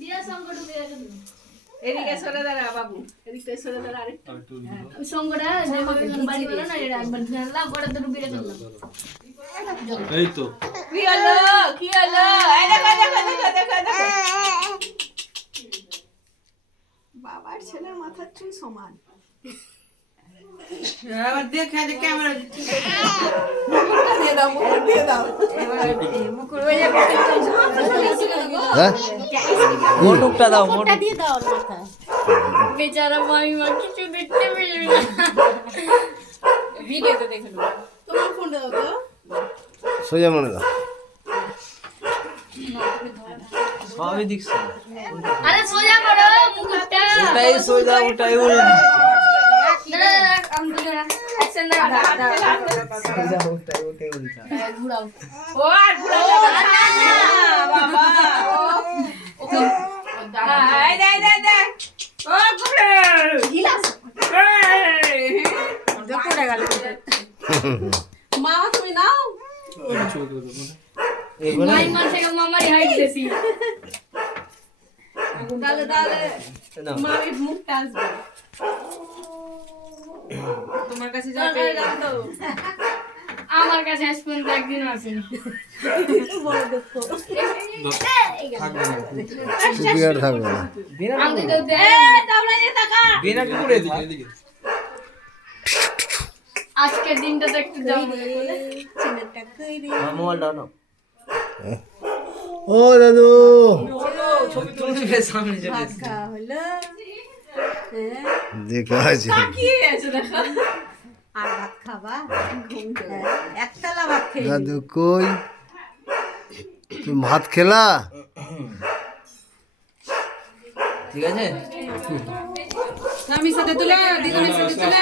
দিয়া সঙ্গটা দিয়ে রাখুন এদিকে সরে দাঁড়া বাবু, এদিকে সরে দাঁড়া আরেকটু। ওই সঙ্গটা যেভাবে বাড়ি বলো না এটা একবার ধরলাম গোটা দুটো বিরে করলাম এই তো কি হলো কি হলো, এই দেখো দেখো দেখো দেখো দেখো বাবার ছেলে মাথার চুল সমান। আবার দেখে যে ক্যামেরা দিয়ে দাও মুকুট দিয়ে দাও। মুকুর ওই যে হ্যাঁ মোটুকটা দাও ওটা দিয়ে দাও মাথায় বেচারা মামিমা কিছু দেখতে পেল না ভিডিওতে দেখে নেবো। তোমার ফোন দাও তো। সোজা মনে দাও সবই দেখছি আরে সোজা করো মুকুটটা ওটাই সোজা ওটাই উল্টা আমি ধরে অ্যাকশন না সোজা ওটাই ওটাই উল্টা ঘুরাও ও আর ঘুরে যাবে না বাবা। ওকে এই দে দে দে ও ঘুরে হিলাস পড়ে গেল মা তুমি নাও। মাইমা থেকে মামারি হাইট বেশি তাহলে তাহলে মামির মুখটা আসবে। তোমার কাছে দাও, যাবে দাও, দাও। আমার কাছে আজ পর্যন্ত একদিনও আসেনি বড় দুঃখ। টুপি আর থাকবে না আমি তো দাওড়া দিয়ে টাকা। বিনা কুকুরে এদিকে আজকের দিনটা তো একটু যাও চিনেরটা কই রে। মোবাইল দাও না ও দাদু তুমি সামনে চলে ভাত খাওয়া হলো। হ্যাঁ, দেখা আছে কি আছে দেখো। আর ভাত খাবা? ঘুম চলে আসে। একতলা ভাত খেয়ে দাদু কই তুমি ভাত খেলা ঠিক আছে স্বামীর সাথে তুলে দিদুনের সাথে তুলে